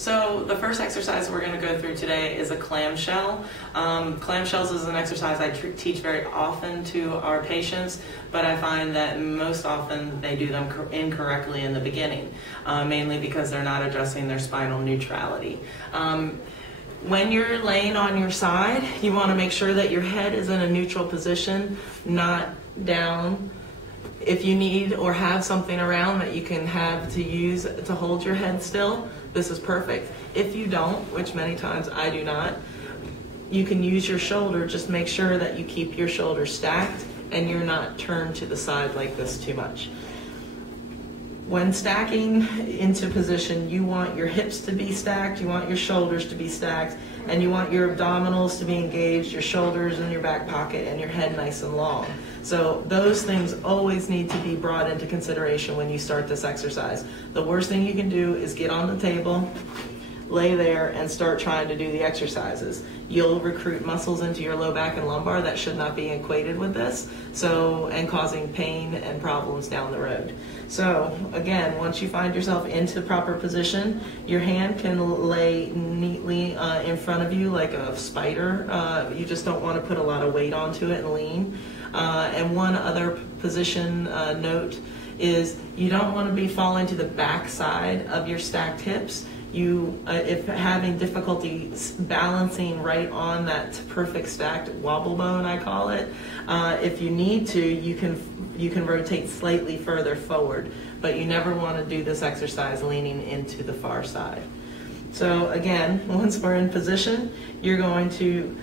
So the first exercise we're going to go through today is a clamshell. Clamshells is an exercise I teach very often to our patients, but I find that most often they do them incorrectly in the beginning, mainly because they're not addressing their spinal neutrality. When you're laying on your side, you want to make sure that your head is in a neutral position, not down. If you need or have something around that you can have to use to hold your head still, this is perfect. If you don't, which many times I do not, you can use your shoulder. Just make sure that you keep your shoulder stacked and you're not turned to the side like this too much. When stacking into position, you want your hips to be stacked, you want your shoulders to be stacked, and you want your abdominals to be engaged, your shoulders in your back pocket, and your head nice and long. So those things always need to be brought into consideration when you start this exercise. The worst thing you can do is get on the table, lay there, and start trying to do the exercises. You'll recruit muscles into your low back and lumbar that should not be equated with this, and causing pain and problems down the road. So again, once you find yourself into proper position, your hand can lay neatly in front of you like a spider. You just don't want to put a lot of weight onto it and lean. And one other position note is you don't want to be falling to the back side of your stacked hips. If having difficulty balancing right on that perfect stacked wobble bone, I call it, if you need to, you can rotate slightly further forward, but you never want to do this exercise leaning into the far side. So again, once we're in position, you're going to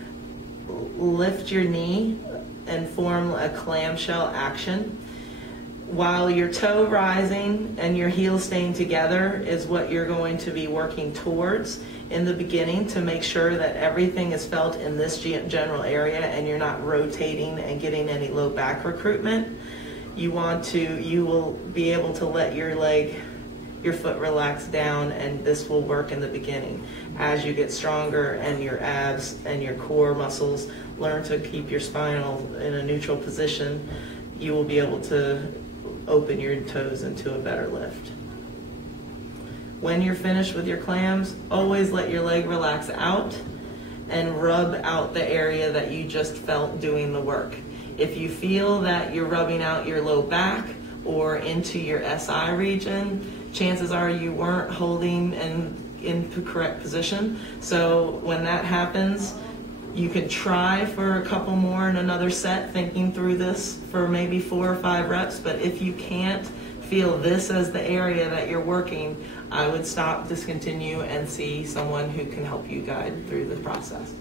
lift your knee and form a clamshell action. While your toe rising and your heel staying together is what you're going to be working towards in the beginning to make sure that everything is felt in this general area and you're not rotating and getting any low back recruitment. You will be able to let your foot relax down, and this will work in the beginning. As you get stronger and your abs and your core muscles learn to keep your spinal in a neutral position, you will be able to open your toes into a better lift. When you're finished with your clams, always let your leg relax out and rub out the area that you just felt doing the work. If you feel that you're rubbing out your low back or into your SI region, chances are you weren't holding in the correct position. So when that happens, you can try for a couple more in another set, thinking through this for maybe 4 or 5 reps, but if you can't feel this as the area that you're working, I would stop, discontinue, and see someone who can help you guide through the process.